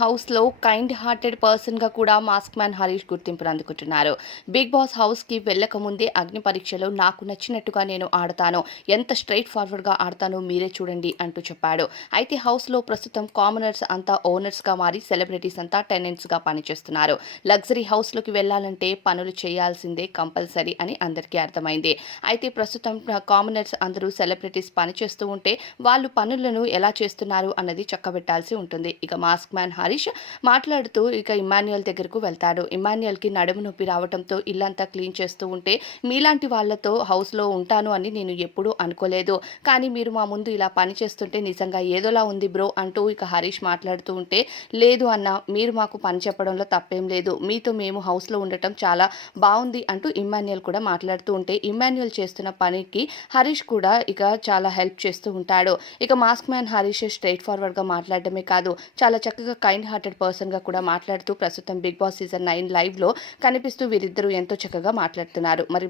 హౌస్లో kind hearted పర్సన్గా కూడా మాస్క్ మ్యాన్ హరీష్ గుర్తింపును అందుకుంటున్నారు. బిగ్ బాస్ హౌస్కి వెళ్ళక ముందే అగ్ని పరీక్షలో నాకు నచ్చినట్టుగా నేను ఆడతాను, ఎంత స్ట్రైట్ ఫార్వర్డ్గా ఆడతానో మీరే చూడండి అంటూ చెప్పాడు. అయితే హౌస్లో ప్రస్తుతం కామనర్స్ అంతా ఓనర్స్గా మారి సెలబ్రిటీస్ అంతా టెనెంట్స్గా పనిచేస్తున్నారు. లగ్జరీ హౌస్లోకి వెళ్ళాలంటే పనులు చేయాల్సిందే కంపల్సరీ అని అందరికీ అర్థమైంది. అయితే ప్రస్తుతం కామనర్స్ అందరూ సెలబ్రిటీస్ పనిచేస్తూ ఉంటే వాళ్ళు పనులను ఎలా చేస్తున్నారు అన్నది చక్కబెట్టాల్సి ఉంటుంది. ఇక మాస్క్ మ్యాన్ హరీష్ మాట్లాడుతూ ఇక ఇమ్మాన్యుయల్ దగ్గరకు వెళ్తాడు. ఇమ్మాన్యుయల్కి నడుము నొప్పి రావడంతో ఇల్లంతా క్లీన్ చేస్తూ ఉంటే మీలాంటి వాళ్ళతో హౌస్లో ఉంటాను అని నేను ఎప్పుడూ అనుకోలేదు, కానీ మీరు మా ముందు ఇలా పని చేస్తుంటే నిజంగా ఏదోలా ఉంది బ్రో అంటూ ఇక హరీష్ మాట్లాడుతూ ఉంటే, లేదు అన్న, మీరు మాకు పని చెప్పడంలో తప్పేం లేదు, మీతో మేము హౌస్లో ఉండటం చాలా బాగుంది అంటూ ఇమ్మాన్యుయల్ కూడా మాట్లాడుతూ ఉంటే ఇమ్మాన్యుయల్ చేస్తున్న పనికి హరీష్ కూడా ఇక చాలా హెల్ప్ చేస్తూ ఉంటాడు. ఇక మాస్క్ మ్యాన్ హరీష్ స్ట్రైట్ ఫార్వర్డ్గా మాట్లాడడమే కాదు, చాలా చక్కగా కైండ్ హార్టెడ్ పర్సన్గా కూడా మాట్లాడుతూ ప్రస్తుతం బిగ్ బాస్ సీజన్ 9 లైవ్లో కనిపిస్తూ వీరిద్దరూ ఎంతో చక్కగా మాట్లాడుతున్నారు. మరి